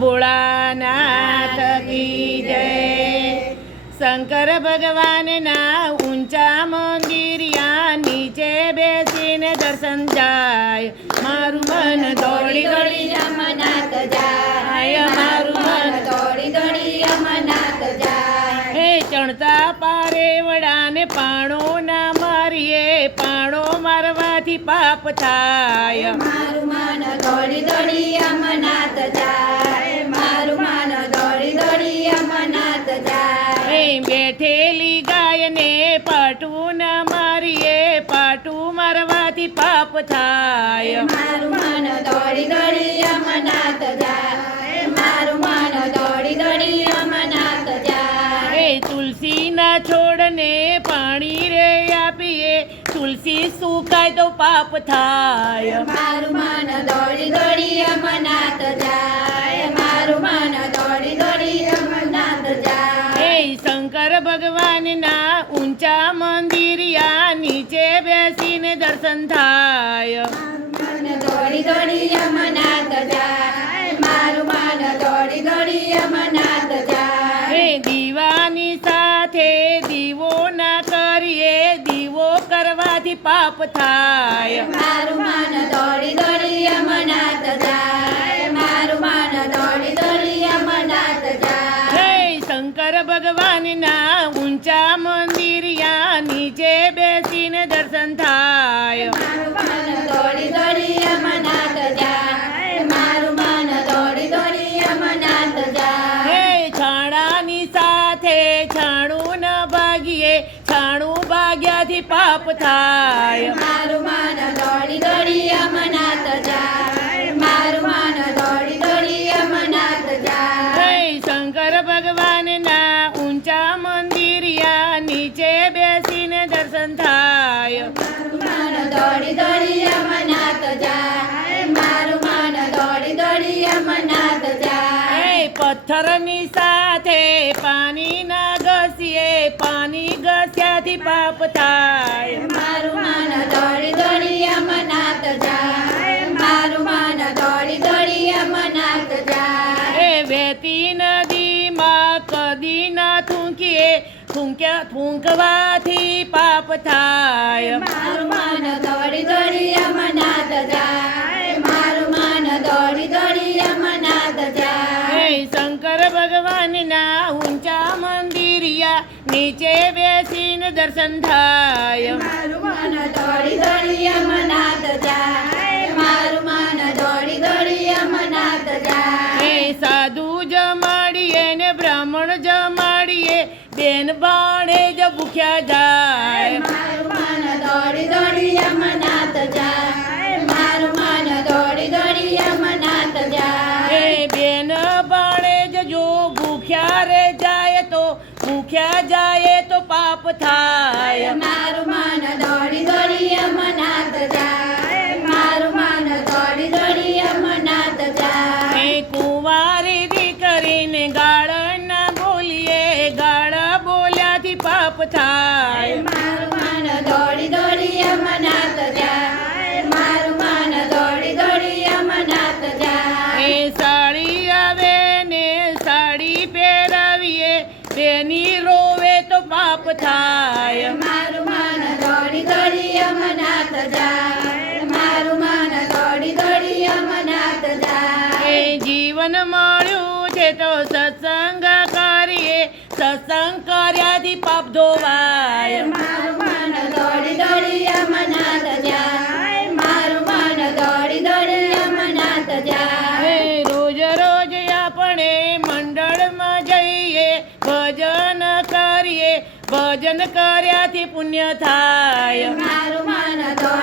ભોળાનાથ કી જય. શંકર ભગવાનના ઊંચા મંદિરિયા નીચે બેસીને દર્શન જાય. મારું મન દોડી દોડી અમરનાથ જાય, મારું મન દોડી દોડી અમરનાથ જાય. હે ચણતા પારે વડાને પાણો ના મારીએ, પાણો મારવાથી પાપ થાય. મારું મન દોડી દોડી અમરનાથ જાય, મારું મન દોડી દોડી અમરનાથ જાય. હે બેઠેલી ગાયને પાટું ના મારીએ, પાટું મારવાથી પાપ થાય. મારું મન દોડી દોડી અમરનાથ જાય, મારું મન દોડી દોડી અમરનાથ જાય. હે તુલસીના છોડને પાણી રે આપીએ, તુલસી સુકાય તો પાપ થાય. મારું મન દોડી દોડી અમરનાથ જાય, મારું મન દોડી દોડી અમરનાથ જાય. હે શંકર ભગવાનના ઊંચા મંદિરિયા નીચે બેસીને દર્શન થાય. મન દોડી દોડી અમરનાથ જાય, મારું મન દોડી દોડી અમરનાથ જાય. હે દીવાની સાથે દીવો ના કરીએ, દીવો કરવાથી પાપ થાય. મારું મન દોડી દોડી અમરનાથ જાય, મારું મન દોડી દોડી અમરનાથ જાય. હે શંકર ભગવાનના ઊંચા મંદિરિયા નીચે બેસીને દર્શન થાય. મારું મન દોડી દોડી અમરનાથ જાય, મારું મન દોડી દોડી અમરનાથ જાય. હે છાણાની સાથે છાણું ન ભાગીએ, છાણું ભાગ્યાથી પાપ થાય. મારું મન દોડી દોડી અમરનાથ જાય, મારું મન દોડી દોડી અમરનાથ જાય. હે શંકર ભગવાનના ઊંચા મંદિરિયા નીચે બેસીને દર્શન થાય. મારું મન દોડી દોડી અમરનાથ જાય, મારું મન દોડી દોડી અમરનાથ જાય. હે પથ્થરની સાથે પાણી ના ઘસીએ, પાણી ઘસ્યાથી પાપ થાય. મારું મન દોડી દોડી અમરનાથ જાય, મારું મન દોડી દોડી અમરનાથ જાય. હે વહેતી નદીમાં કદી ના થૂંકીએ, થૂંકવાથી પાપ થાય. મારું મન દોડી દોડી અમરનાથ જાય, મારું મન દોડી દોડી અમરનાથ જાય. હે શંકર ભગવાનના ઊંચા મંદિરિયા નીચે બેસીને દર્શન થાય. મારું મન દોડી દોડી અમરનાથ જાય, મારું મન દોડી દોડી અમરનાથ જાય. હે સાધુ જમાડીએ ને બ્રાહ્મણ જમાડીએ, બેન બાણે જ ભૂખ્યા જાય. મારું મન દોડી દોડી અમરનાથ જાય, મારું મન દોડી દોડી અમરનાથ જાય. હે બેન બાણે જ જો ભૂખ્યા રે જાય તો, ભૂખ્યા જાય તો પાપ થાય. મારું મન દોડી દોડી અમરનાથ જાય, મારું મન દોડી દોડી અમરનાથ જાય. હે કુંવારી દીકરીને ગાળ ના બોલીએ, ગાળ બોલ્યાથી પાપ થાય. મારું મન દોડી દોડી અમરનાથ જાય, મારું મન દોડી દોડી અમરનાથ જાય. હે સાડી આવે ને સાડી પહેરાવીએ, બેની રોવે તો પાપ થાય. મારું મન દોડી દોડી અમરનાથ જાય, મારું મન દોડી દોડી અમરનાથ જાય. હે જીવન મળ્યું છે તો સત્સંગ કરીએ, સત્સંગ કર્યાથી પાપ ધોવાય. મારું મન દોડી દોડી અમરનાથ જાય, મારું મન દોડી દોડી અમરનાથ જાય. હે રોજ રોજ આપણે મંડળમાં જઈએ, ભજન કરીએ, ભજન કર્યાથી પુણ્ય થાય. મારું મન દોડી